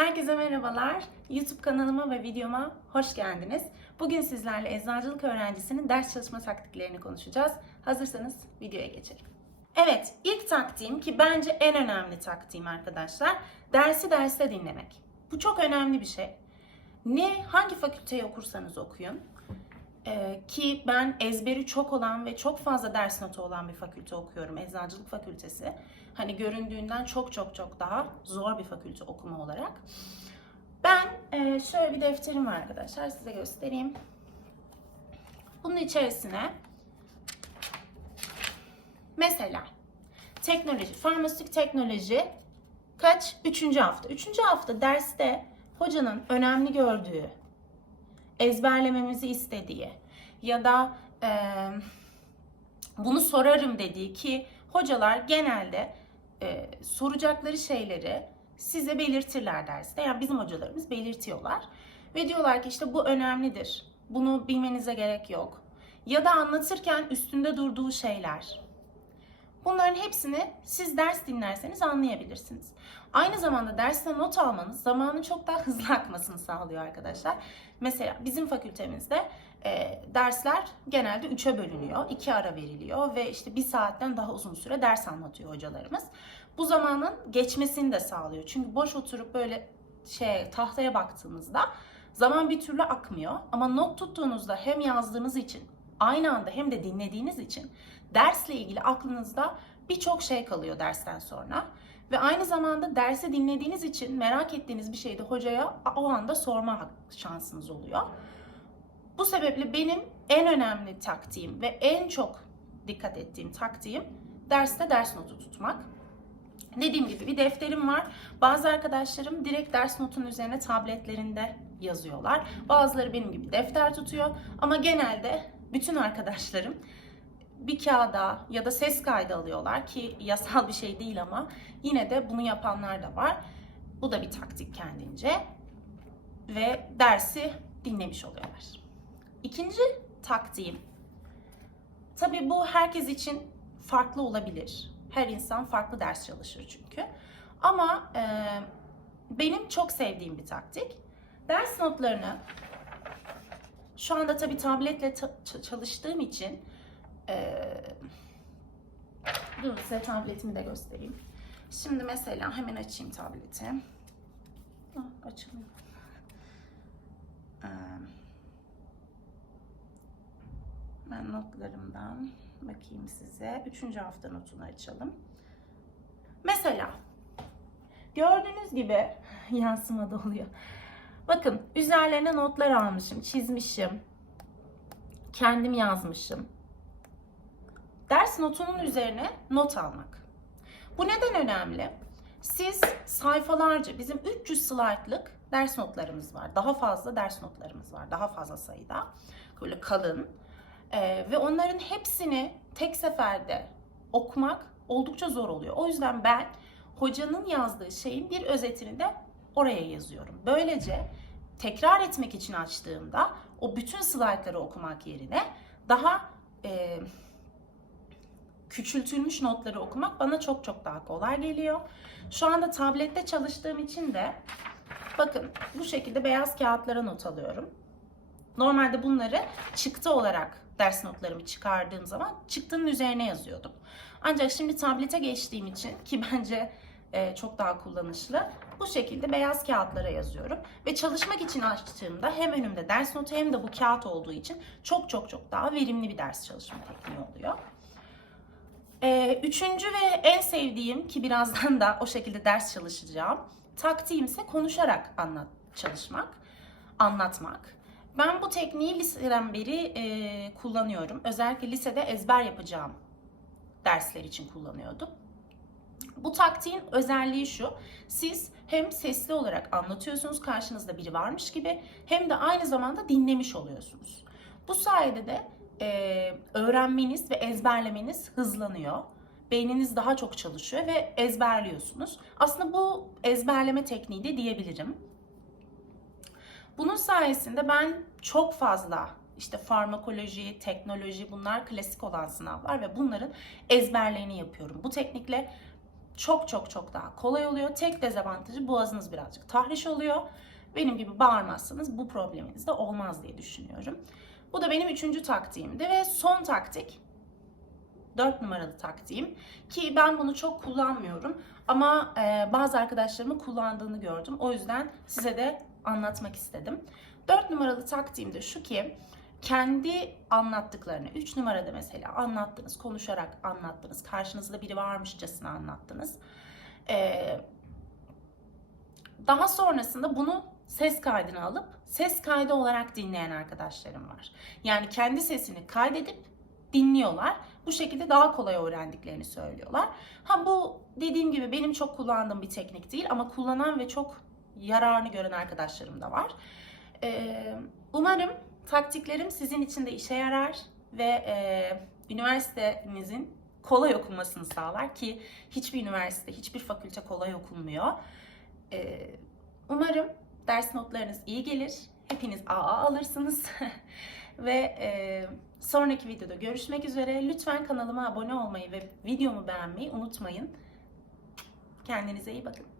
Herkese merhabalar. YouTube kanalıma ve videoma hoş geldiniz. Bugün sizlerle eczacılık öğrencisinin ders çalışma taktiklerini konuşacağız. Hazırsanız videoya geçelim. Evet, ilk taktiğim ki bence en önemli taktiğim arkadaşlar, dersi derste dinlemek. Bu çok önemli bir şey. Ne hangi fakülteyi okursanız okuyun, ee, ki ben ezberi çok olan ve çok fazla ders notu olan bir fakülte okuyorum. Eczacılık fakültesi. Hani göründüğünden çok çok çok daha zor bir fakülte okuma olarak. Ben e, şöyle bir defterim var arkadaşlar. Size göstereyim. Bunun içerisine mesela teknoloji, farmasötik teknoloji kaç? Üçüncü hafta. Üçüncü hafta derste hocanın önemli gördüğü ezberlememizi istediği ya da e, bunu sorarım dediği ki hocalar genelde e, soracakları şeyleri size belirtirler derste. Yani bizim hocalarımız belirtiyorlar. Ve diyorlar ki işte bu önemlidir. Bunu bilmenize gerek yok. Ya da anlatırken üstünde durduğu şeyler. Bunların hepsini siz ders dinlerseniz anlayabilirsiniz. Aynı zamanda derste not almanız zamanın çok daha hızlı akmasını sağlıyor arkadaşlar. Mesela bizim fakültemizde e, dersler genelde 3'e bölünüyor. 2 ara veriliyor ve işte bir saatten daha uzun süre ders anlatıyor hocalarımız. Bu zamanın geçmesini de sağlıyor. Çünkü boş oturup böyle şey tahtaya baktığınızda zaman bir türlü akmıyor. Ama not tuttuğunuzda hem yazdığınız için aynı anda hem de dinlediğiniz için dersle ilgili aklınızda birçok şey kalıyor dersten sonra. Ve aynı zamanda dersi dinlediğiniz için merak ettiğiniz bir şeyi de hocaya o anda sorma şansınız oluyor. Bu sebeple benim en önemli taktiğim ve en çok dikkat ettiğim taktiğim derste ders notu tutmak. Dediğim gibi bir defterim var. Bazı arkadaşlarım direkt ders notunun üzerine tabletlerinde yazıyorlar. Bazıları benim gibi defter tutuyor. Ama genelde bütün arkadaşlarım bir kağıda ya da ses kaydı alıyorlar ki yasal bir şey değil ama yine de bunu yapanlar da var. Bu da bir taktik kendince ve dersi dinlemiş oluyorlar. İkinci taktiğim tabii bu herkes için farklı olabilir. Her insan farklı ders çalışır çünkü. Ama e, benim çok sevdiğim bir taktik. Ders notlarını şu anda tabii tabletle ta- çalıştığım için ee, dur size tabletimi de göstereyim. Şimdi mesela hemen açayım tableti. Ah, açılmıyor. Ben notlarımdan bakayım size. Üçüncü hafta notunu açalım. Mesela gördüğünüz gibi yansımada oluyor. Bakın üzerlerine notlar almışım, çizmişim. Kendim yazmışım ders notunun üzerine not almak. Bu neden önemli? Siz sayfalarca, bizim 300 slaytlık ders notlarımız var. Daha fazla ders notlarımız var. Daha fazla sayıda. Böyle kalın. Ee, ve onların hepsini tek seferde okumak oldukça zor oluyor. O yüzden ben hocanın yazdığı şeyin bir özetini de oraya yazıyorum. Böylece tekrar etmek için açtığımda o bütün slaytları okumak yerine daha e, küçültülmüş notları okumak bana çok çok daha kolay geliyor. Şu anda tablette çalıştığım için de bakın bu şekilde beyaz kağıtlara not alıyorum. Normalde bunları çıktı olarak ders notlarımı çıkardığım zaman çıktının üzerine yazıyordum. Ancak şimdi tablete geçtiğim için ki bence e, çok daha kullanışlı. Bu şekilde beyaz kağıtlara yazıyorum ve çalışmak için açtığımda hem önümde ders notu hem de bu kağıt olduğu için çok çok çok daha verimli bir ders çalışma tekniği oluyor. Ee, üçüncü ve en sevdiğim ki birazdan da o şekilde ders çalışacağım. Taktiğim ise konuşarak anlat çalışmak, anlatmak. Ben bu tekniği liseden beri e, kullanıyorum. Özellikle lisede ezber yapacağım dersler için kullanıyordum. Bu taktiğin özelliği şu. Siz hem sesli olarak anlatıyorsunuz karşınızda biri varmış gibi hem de aynı zamanda dinlemiş oluyorsunuz. Bu sayede de e, öğrenmeniz ve ezberlemeniz hızlanıyor. Beyniniz daha çok çalışıyor ve ezberliyorsunuz. Aslında bu ezberleme tekniği de diyebilirim. Bunun sayesinde ben çok fazla işte farmakoloji, teknoloji bunlar klasik olan sınavlar ve bunların ezberlerini yapıyorum. Bu teknikle çok çok çok daha kolay oluyor. Tek dezavantajı boğazınız birazcık tahriş oluyor. Benim gibi bağırmazsanız bu probleminiz de olmaz diye düşünüyorum. Bu da benim üçüncü taktiğimdi ve son taktik 4 numaralı taktiğim ki ben bunu çok kullanmıyorum ama e, bazı arkadaşlarımın kullandığını gördüm. O yüzden size de anlatmak istedim. 4 numaralı taktiğim de şu ki kendi anlattıklarını 3 numarada mesela anlattınız, konuşarak anlattınız, karşınızda biri varmışçasına anlattınız. E, daha sonrasında bunu ses kaydına alıp ses kaydı olarak dinleyen arkadaşlarım var. Yani kendi sesini kaydedip dinliyorlar. Bu şekilde daha kolay öğrendiklerini söylüyorlar. Ha bu dediğim gibi benim çok kullandığım bir teknik değil ama kullanan ve çok yararını gören arkadaşlarım da var. Ee, umarım taktiklerim sizin için de işe yarar ve e, üniversitenizin kolay okunmasını sağlar ki hiçbir üniversite, hiçbir fakülte kolay okunmuyor. Ee, umarım ders notlarınız iyi gelir. Hepiniz AA alırsınız. ve e, sonraki videoda görüşmek üzere. Lütfen kanalıma abone olmayı ve videomu beğenmeyi unutmayın. Kendinize iyi bakın.